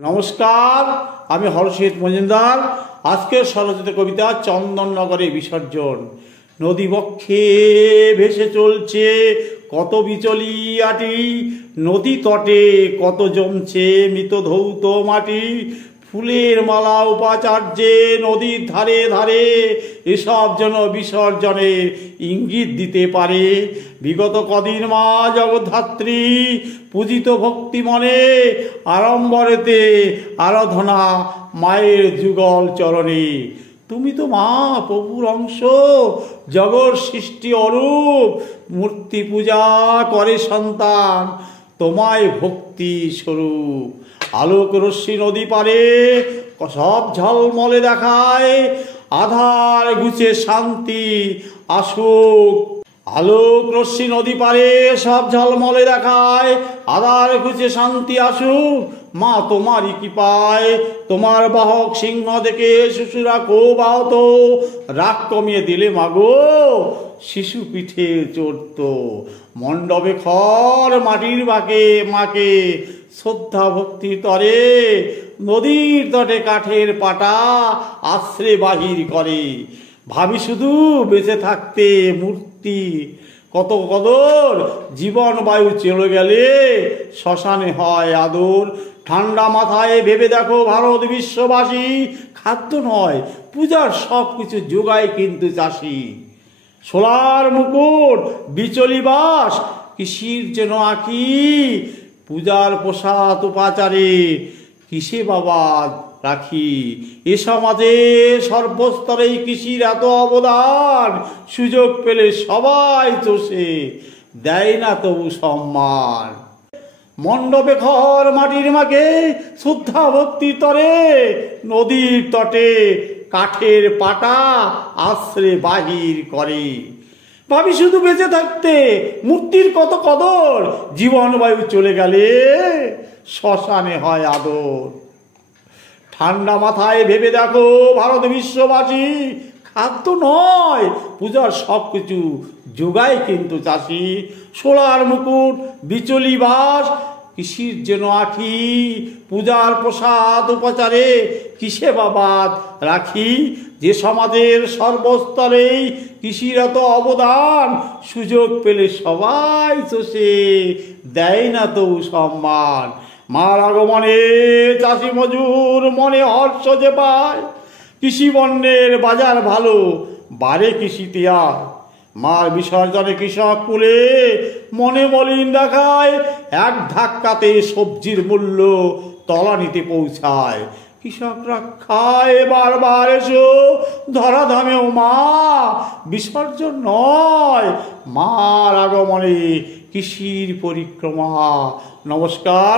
নমস্কার, আমি হরষিত মজুমদার। আজকের স্বরচিত কবিতা চন্দননগরে বিসর্জন। নদী বক্ষে ভেসে চলছে কত বিচলিয়াটি, নদী তটে কত জমছে মৃত ধৌত মাটি। ফুলের মালা উপাচার্যে নদীর ধারে ধারে, এসব যেন বিসর্জনের ইঙ্গিত দিতে পারে। বিগত কদিন মা জগদ্ধাত্রী পূজিত ভক্তি মনে, আড়ম্বরেতে আরাধনা মায়ের যুগল চরণে। তুমি তো মা প্রভুর অংশ, জগৎ সৃষ্টি অরূপ, মূর্তি পূজা করে সন্তান তোমায় ভক্তি স্বরূপ। আলোক রশ্মি নদী পারে সব ঝলমলে দেখায়, আধার ঘুচে শান্তি আসুক। আলোক রশ্মি নদী পারে সব ঝলমলে দেখায়, আধার ঘুচে শান্তি আসুক। মা তোমারই কৃপায়, তোমার বাহক সিংহ দেখে শিশুরা খুব আহত, রাগ কমিয়ে দিলে মাগো শিশু পিঠে চড়ত। মণ্ডপে খড় মাটির বাঁকে মাকে শ্রদ্ধা ভক্তি তরে, নদীর তটে কাঠের পাটা আশ্রে বাহির করে। ভাবি শুধু বেঁচে থাকতে মূর্তি কত কদর, জীবন বায়ু চলে গেলে শ্মশানে হয় আদর। ঠান্ডা মাথায় ভেবে দেখো ভারত বিশ্ববাসী, খাদ্য নয় পূজার সব কিছু যোগায় কিন্তু চাষি। সোলার মুকুট বিচলি বাস কৃষির যেন আঁকি, পূজার প্রসাদ উপাচারে কিসে বাবা রাখি। এ সমাজে সর্বস্তরেই কৃষির এত অবদান, সুযোগ পেলে সবাই চষে দেয় না তবু সম্মান। মণ্ডপে খড় মাটির মাকে শ্রদ্ধা ভক্তি তরে, নদীর তটে কাঠের পাটা আশ্রে বাহির করে। ভাবি শুধু বেঁচে থাকতে মূর্তির কত কদর, জীবন বায়ু চলে গেলে শ্মশানে হয় আদর। ঠান্ডা মাথায় ভেবে দেখো ভারত বিশ্ববাসী, খাদ্য নয় পূজার সব কিছু যোগায় কিন্তু চাষি। সোলার মুকুট বিচলি বাস কৃষির যেন আঁখি, পূজার প্রসাদ উপচারে কিসে বাবাদ রাখি। যে সমাজের সর্বস্তরেই কৃষির এত অবদান, সুযোগ পেলে সবাই চষে দেয় না তবু সম্মান। মার আগমনে চাষি মজুর মনে হর্ষ যে পায়, কৃষি বন্যের বাজার ভালো বাড়ে কৃষিতে আর। মার বিসর্জনে কৃষক কুলে মনে মলিন দেখায়, এক ধাক্কাতে সবজির মূল্য তলানিতে পৌঁছায়। কৃষকরা খায় বারবার এসো ধরাধামেও মা, বিসর্জন নয় মার আগমনে কৃষির পরিক্রমা। নমস্কার।